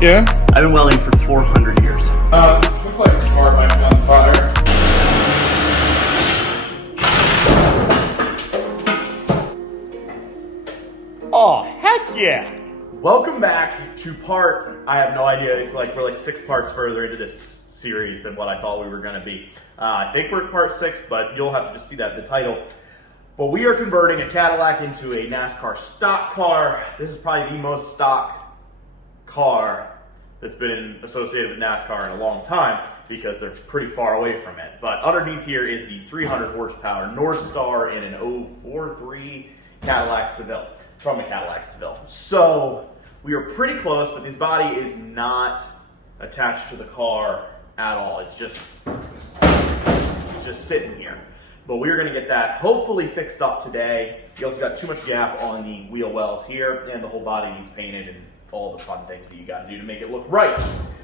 Yeah? I've been welding for 400 years. Looks like a smart might be on fire. Oh, heck yeah! Welcome back to part, I have no idea, it's like we're like 6 parts further into this series than what I thought we were going to be. I think we're at part 6, but you'll have to just see that in the title. But we are converting a Cadillac into a NASCAR stock car. This is probably the most stock car that's been associated with NASCAR in a long time because they're pretty far away from it. But underneath here is the 300 horsepower North Star in an 043 Cadillac Seville, from a Cadillac Seville. So we are pretty close, but this body is not attached to the car at all. It's just sitting here. But we're going to get that hopefully fixed up today. You also got too much gap on the wheel wells here, and the whole body needs painted and all the fun things that you got to do to make it look right.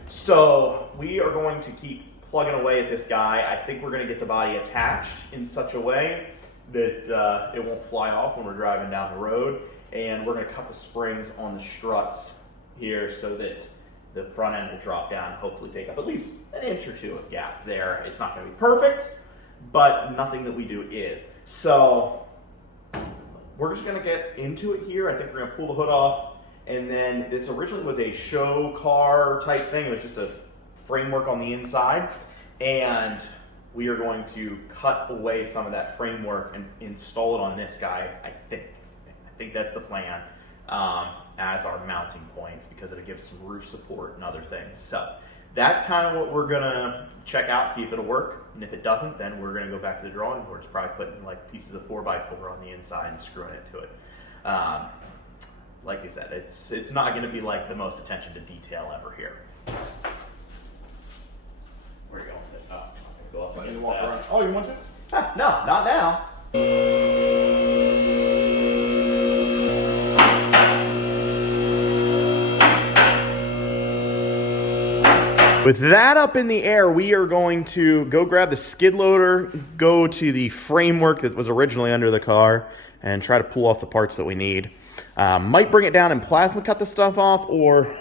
So we are going to keep plugging away at this guy. I think we're going to get the body attached in such a way that it won't fly off when we're driving down the road. And we're going to cut the springs on the struts here so that the front end will drop down and hopefully take up at least an inch or 2 of gap there. It's not going to be perfect, but nothing that we do is. So we're just going to get into it here. I think we're going to pull the hood off. And then this originally was a show car type thing. It was just a framework on the inside. And we are going to cut away some of that framework and install it on this guy, I think that's the plan, as our mounting points, because it'll give some roof support and other things. So that's kind of what we're gonna check out, see if it'll work. And if it doesn't, then we're gonna go back to the drawing boards, probably putting like pieces of 4x4 on the inside and screwing it to it. Like I said, it's not gonna be like the most attention to detail ever here. Where are you going with it? Oh, I was gonna go up You against walk that. around. Oh, you want to? No, not now. With that up in the air, we are going to go grab the skid loader, go to the framework that was originally under the car, and try to pull off the parts that we need. Might bring it down and plasma cut the stuff off, or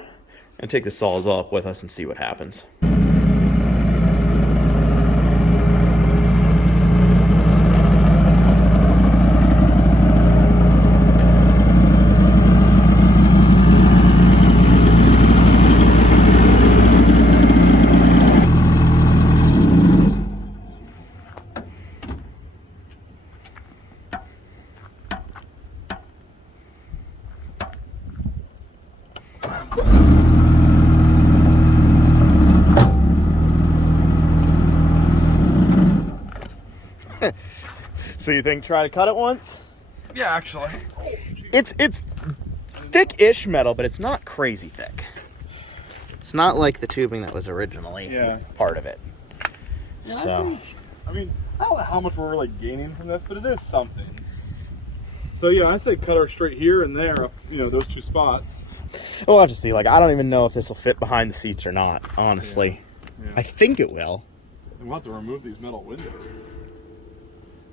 and take the saws up with us and see what happens. So you think try to cut it once? Yeah, actually. It's thick-ish metal, but it's not crazy thick. It's not like the tubing that was originally part of it. Yeah, So I mean, I don't know how much we're really gaining from this, but it is something. So yeah, I say cut her straight here and there, you know, those 2 spots. we'll have to see. Like, I don't even know if this will fit behind the seats or not, honestly. Yeah. I think it will. And we'll have to remove these metal windows.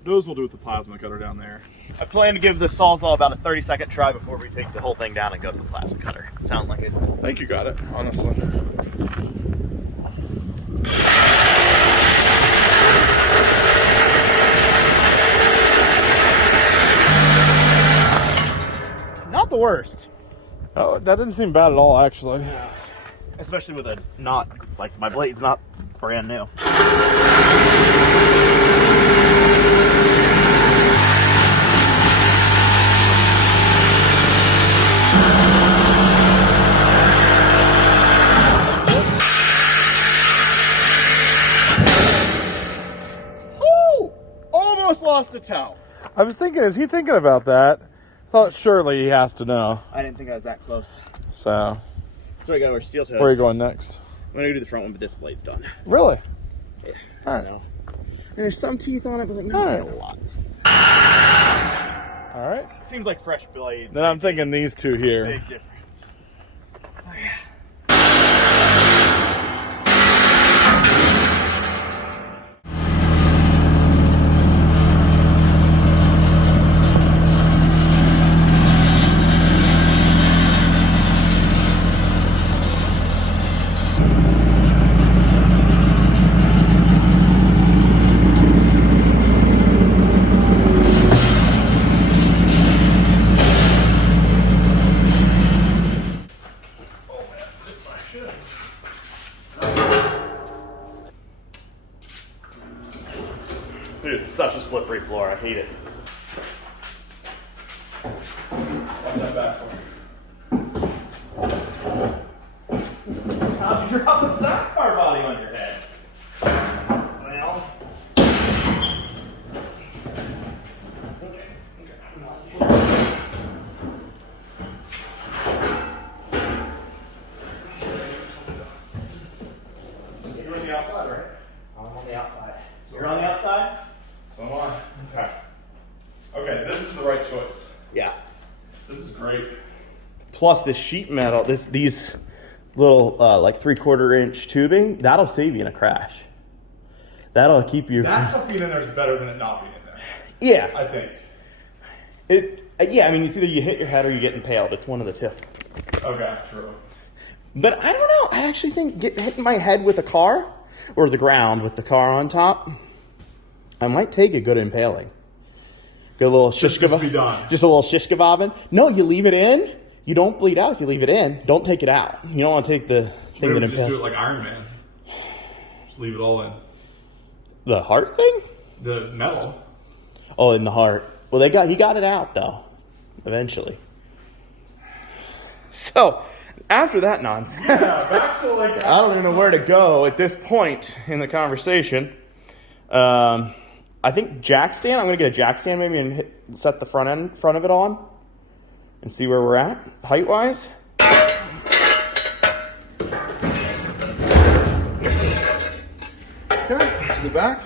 Those we'll do with the plasma cutter down there. I plan to give the Sawzall about a 30-second try before we take the whole thing down and go to the plasma cutter. Sound like it? I think you got it, honestly. Not the worst. Oh, that didn't seem bad at all, actually. Especially with a not, like, my blade's not brand new. Woo! Almost lost a toe. I was thinking, is he thinking about that? Thought surely he has to know. I didn't think I was that close. So, So I gotta wear steel toes. where are you going next? I'm gonna do the front one, but this blade's done. Really? Yeah. All I right. know. And there's some teeth on it, but like not All right. a lot. All right. Seems like fresh blades. Then I'm thinking these 2 here. Big difference. Oh, yeah. hate it. Watch that back for me. How'd you drop a stock car body on your head? Well. You're on the outside, right? I'm on the outside. You're on the outside? So am I. Okay. Okay, this is the right choice. Yeah. This is great. Plus this sheet metal, these little like 3/4 inch tubing, that'll save you in a crash. That'll keep you. That stuff being in there is better than it not being in there. Yeah. I think. Yeah, I mean, it's either you hit your head or you get impaled. It's one of the two. Okay, true. But I don't know. I actually think hitting my head with a car or the ground with the car on top, I might take a good impaling. Get a little shish kebab. Be done. Just a little shish kebabbing. No, you leave it in. You don't bleed out if you leave it in. Don't take it out. You don't want to take the thing that Just impales. do it like Iron Man. Just leave it all in. The heart thing? The metal. Oh, in the heart. Well, he got it out though, eventually. So, after that nonsense, Yeah, back to like. I don't even know where to go at this point in the conversation. I think jack stand. I'm gonna get a jack stand maybe and set the front of it on, and see where we're at height wise. Okay, let's go back.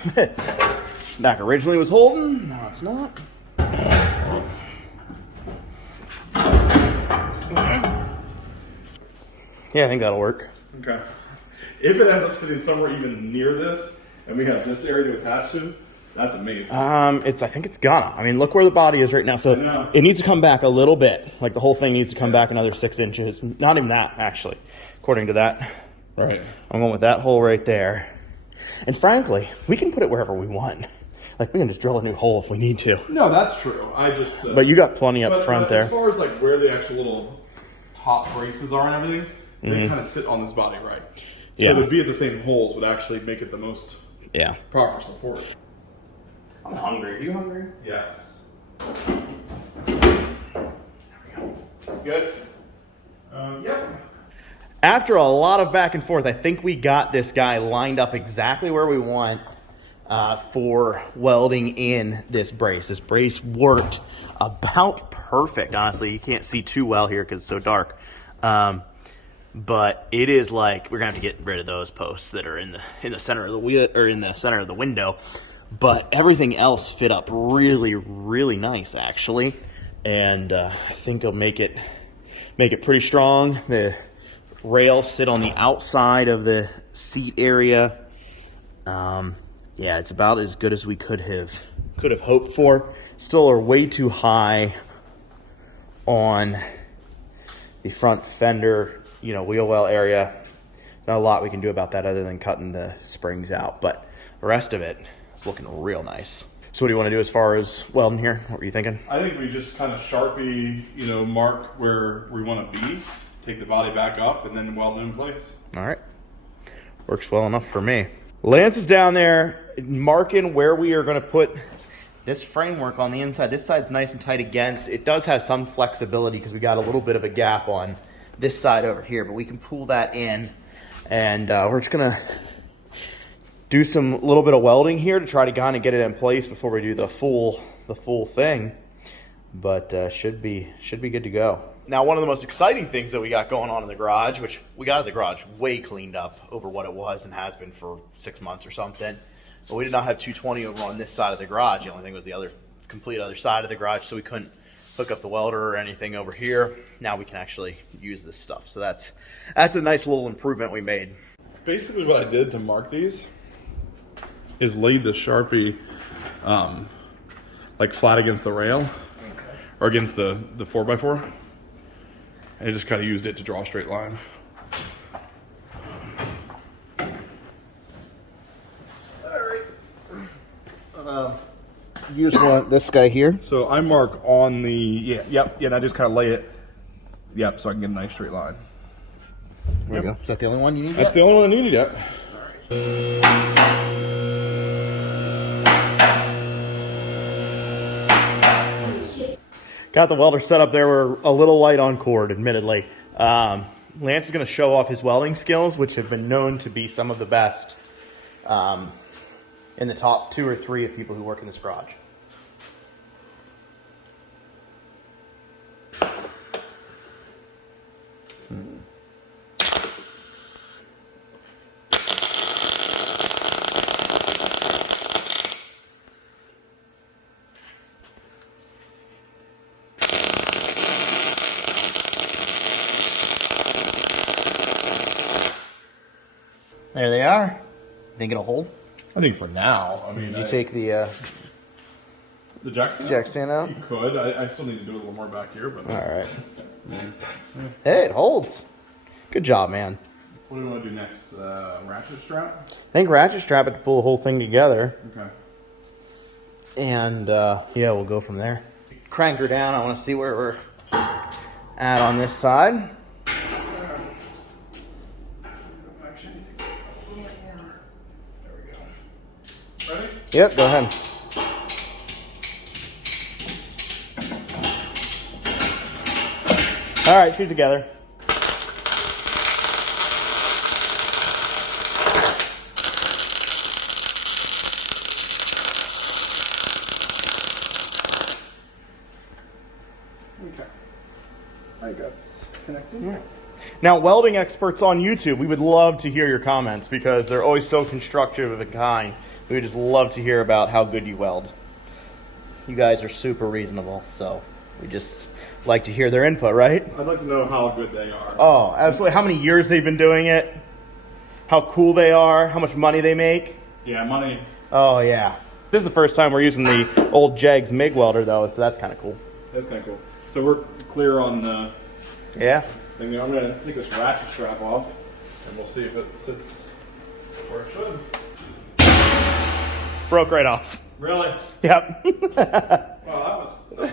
Back originally was holding. No, it's not. Yeah, I think that'll work. Okay. If it ends up sitting somewhere even near this, and we have this area to attach to, that's amazing. I think it's gonna. I mean, look where the body is right now. So it needs to come back a little bit. Like the whole thing needs to come back another 6 inches. Not even that, actually, according to that. Right. I'm going with that hole right there. And frankly, we can put it wherever we want. Like we can just drill a new hole if we need to. No, that's true. I just. But you got plenty up front there. As far as like where the actual little top braces are and everything, they kind of sit on this body, right? So to be at the same holes would actually make it the most proper support. I'm hungry. Are you hungry? Yes. There we go. Good? Yep. After a lot of back and forth, I think we got this guy lined up exactly where we want for welding in this brace. This brace worked about perfect, honestly. You can't see too well here because it's so dark. But it is like we're gonna have to get rid of those posts that are in the center of the wheel or in the center of the window. But everything else fit up really, really nice actually, and I think it'll make it pretty strong. The rails sit on the outside of the seat area. Yeah, it's about as good as we could have hoped for. Still are way too high on the front fender, wheel well area. Not a lot we can do about that other than cutting the springs out, but the rest of it is looking real nice. So what do you want to do as far as welding here? What were you thinking? I think we just kind of Sharpie, mark where we want to be, take the body back up, and then weld it in place. All right. Works well enough for me. Lance is down there marking where we are going to put this framework on the inside. This side's nice and tight against. It does have some flexibility because we got a little bit of a gap on this side over here, but we can pull that in, and we're just going to do some little bit of welding here to try to kind of get it in place before we do the full thing. But should be good to go. Now, one of the most exciting things that we got going on in the garage, which we got the garage way cleaned up over what it was and has been for 6 months or something, but we did not have 220 over on this side of the garage. The only thing was the complete other side of the garage, so we couldn't hook up the welder or anything over here. Now we can actually use this stuff. So that's a nice little improvement we made. Basically what I did to mark these is laid the Sharpie like flat against the rail or against the 4x4. And I just kind of used it to draw a straight line. You just want this guy here? So I mark on the, and I just kind of lay it, so I can get a nice straight line. There you go. Is that the only one you need? That's the only one I needed yet. Alright. Got the welder set up there. We're a little light on cord, admittedly. Lance is going to show off his welding skills, which have been known to be some of the best in the top 2 or 3 of people who work in this garage. There they are. Think it'll hold? I think for now. I mean, you take the jack stand? Jack stand out? You could. I still need to do a little more back here, but. All right. Hey, it holds. Good job, man. What do we want to do next? Ratchet strap? I think ratchet strap it to pull the whole thing together. Okay. And yeah, we'll go from there. Crank her down. I want to see where we're at on this side. Ready? Yep, go ahead. All right, shoot together. Okay. I got it's connected. Yeah. Now, welding experts on YouTube, we would love to hear your comments because they're always so constructive and kind. We would just love to hear about how good you weld. You guys are super reasonable, so we just like to hear their input, right? I'd like to know how good they are. Oh, absolutely. How many years they've been doing it, how cool they are, how much money they make. Yeah, money. Oh, yeah. This is the first time we're using the old Jegs MIG welder, though, so that's kind of cool. That's kind of cool. So we're clear on the Yeah. thing. I'm going to take this ratchet strap off, and we'll see if it sits where it should. Broke right off. Really? Yep. Well, that was good.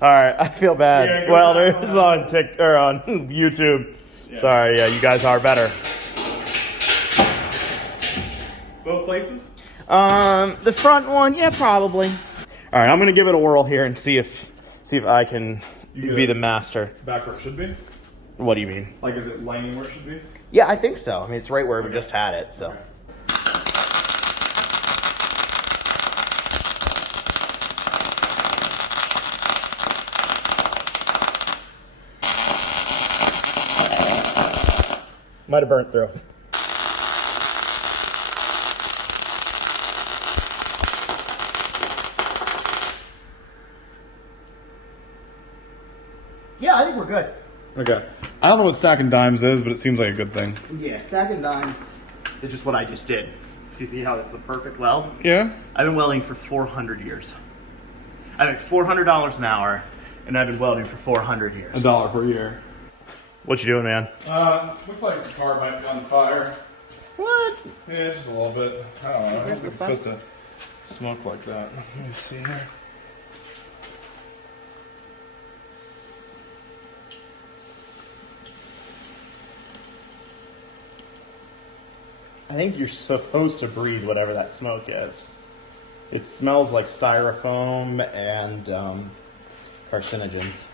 All right, I feel bad. Yeah, Welders on on YouTube. Yeah. Sorry, yeah, you guys are better. Both places? The front one, yeah, probably. All right, I'm gonna give it a whirl here and see if I can be the master. Back where it should be? What do you mean? Like, is it lining where it should be? Yeah, I think so. I mean, it's right where we just had it, so. Okay. Might have burnt through. Yeah, I think we're good. Okay. I don't know what stacking dimes is, but it seems like a good thing. Yeah, stacking dimes is just what I just did. So you see how this is a perfect weld? Yeah? I've been welding for 400 years. I make $400 an hour, and I've been welding for 400 years. $1 per year. What you doing, man? Looks like the car might be on fire. What? Yeah, just a little bit. I don't know. I don't Where's think it's the supposed to smoke like that. Let me see here. I think you're supposed to breathe whatever that smoke is. It smells like styrofoam and carcinogens.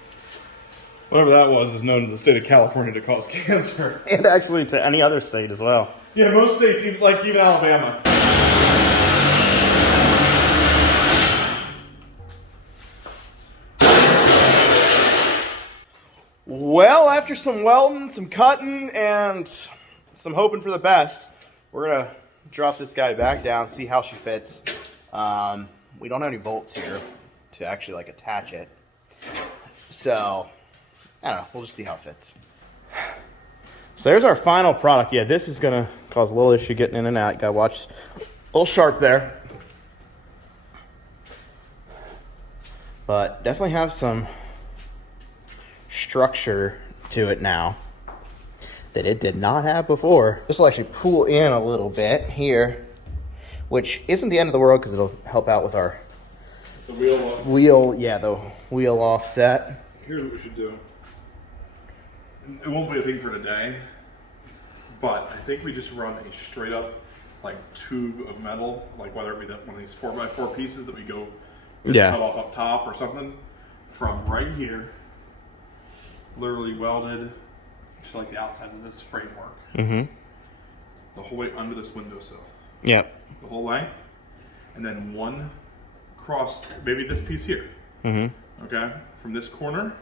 Whatever that was is known to the state of California to cause cancer. And actually to any other state as well. Yeah, most states, even Alabama. Well, after some welding, some cutting, and some hoping for the best, we're going to drop this guy back down, see how she fits. We don't have any bolts here to actually like attach it. So, I don't know, we'll just see how it fits. So there's our final product. Yeah, this is going to cause a little issue getting in and out. You got to watch. A little sharp there. But definitely have some structure to it now that it did not have before. This will actually pull in a little bit here, which isn't the end of the world because it'll help out with our the wheel offset. Here's what we should do. It won't be a thing for today, but I think we just run a straight up like tube of metal, like whether it be one of these 4x4 pieces that we go cut off up top or something, from right here, literally welded to like the outside of this framework. The whole way under this windowsill. Yep. The whole length, and then one cross, maybe this piece here. Okay, from this corner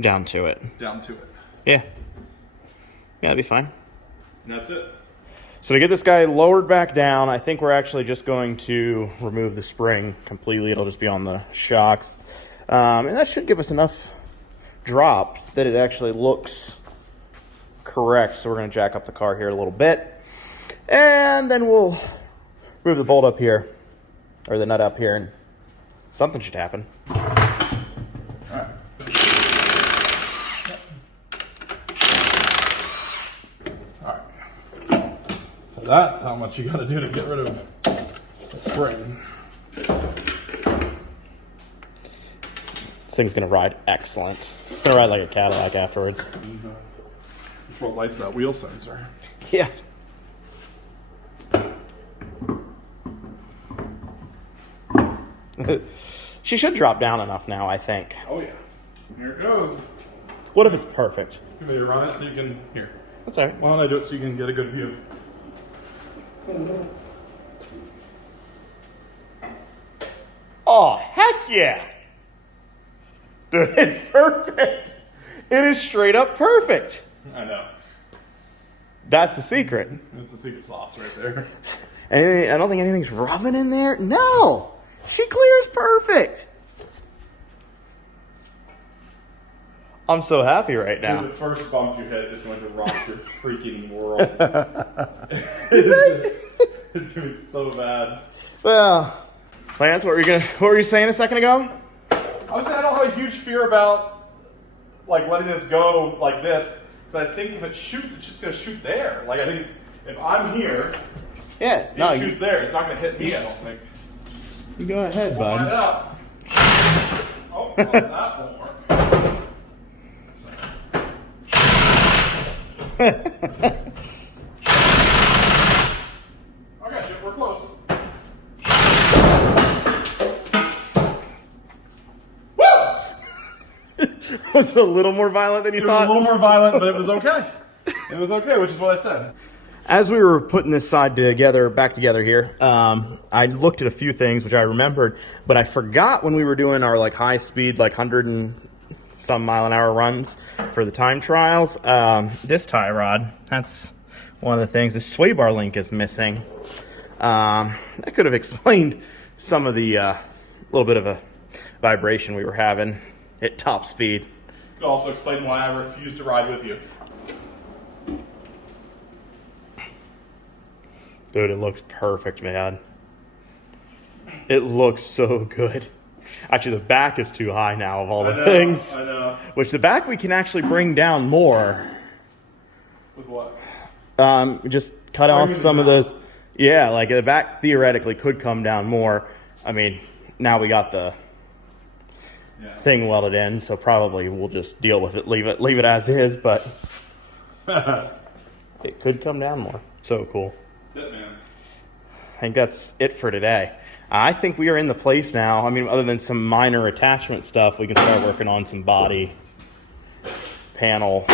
down to it. Down to it. Yeah. Yeah, that'd be fine. And that's it. So to get this guy lowered back down, I think we're actually just going to remove the spring completely. It'll just be on the shocks. And that should give us enough drop that it actually looks correct. So we're going to jack up the car here a little bit. And then we'll remove the bolt up here, or the nut up here, and something should happen. Alright. So that's how much you gotta do to get rid of the spring. This thing's going to ride excellent. It's going to ride like a Cadillac afterwards. Control lights, that wheel sensor. Yeah. She should drop down enough now, I think. Oh yeah. Here it goes. What if it's perfect? You may run it so you can, here. That's all right. Why don't I do it so you can get a good view? Oh, heck yeah! Dude, it's perfect. It is straight up perfect. I know. That's the secret. That's the secret sauce right there. I don't think anything's rubbing in there. No! She clears perfect. I'm so happy right now. The first bump you hit is going to rock your freaking world. It's going to be so bad. Well, Lance, what were you saying a second ago? I was saying I don't have a huge fear about like letting this go like this, but I think if it shoots, it's just going to shoot there. Like I think if I'm here, yeah, it shoots there. It's not going to hit me. I don't think. You go ahead, bud. Find out. Oh, well, that won't work. I got you. We're close. Was it a little more violent than you thought? It was a little more violent, but it was okay. It was okay, which is what I said. As we were putting this side back together here, I looked at a few things which I remembered, but I forgot when we were doing our like high speed, like 100 and some mile-an-hour runs for the time trials. This tie rod, that's one of the things. The sway bar link is missing. That could have explained some of the little bit of a vibration we were having at top speed. Could also explain why I refused to ride with you. Dude, it looks perfect, man. It looks so good. Actually, the back is too high now of all the things. I know. Which the back we can actually bring down more. With what? Just cut off some of those. Yeah, like the back theoretically could come down more. I mean, now we got the thing welded in, so probably we'll just deal with it, leave it as is, but it could come down more. So cool. That's it, man. I think that's it for today. I think we are in the place now. I mean, other than some minor attachment stuff, we can start working on some body panel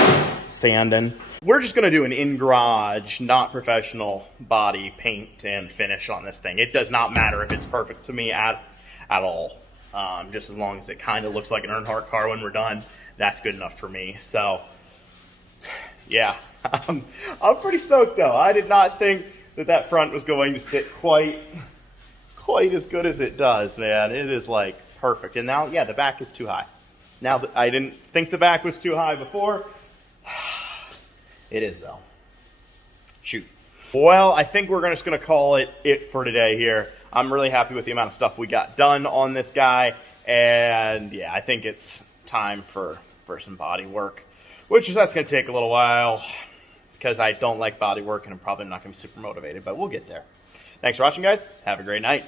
sanding. We're just going to do an in-garage, not professional body paint and finish on this thing. It does not matter if it's perfect to me at all. Just as long as it kind of looks like an Earnhardt car when we're done, that's good enough for me. So, yeah, I'm pretty stoked though. I did not think that front was going to sit quite as good as it does, man. It is like perfect. And now, yeah, the back is too high. Now, I didn't think the back was too high before. It is though. Shoot. Well, I think we're just going to call it for today here. I'm really happy with the amount of stuff we got done on this guy. And yeah, I think it's time for some body work, that's going to take a little while because I don't like body work and I'm probably not going to be super motivated, but we'll get there. Thanks for watching, guys. Have a great night.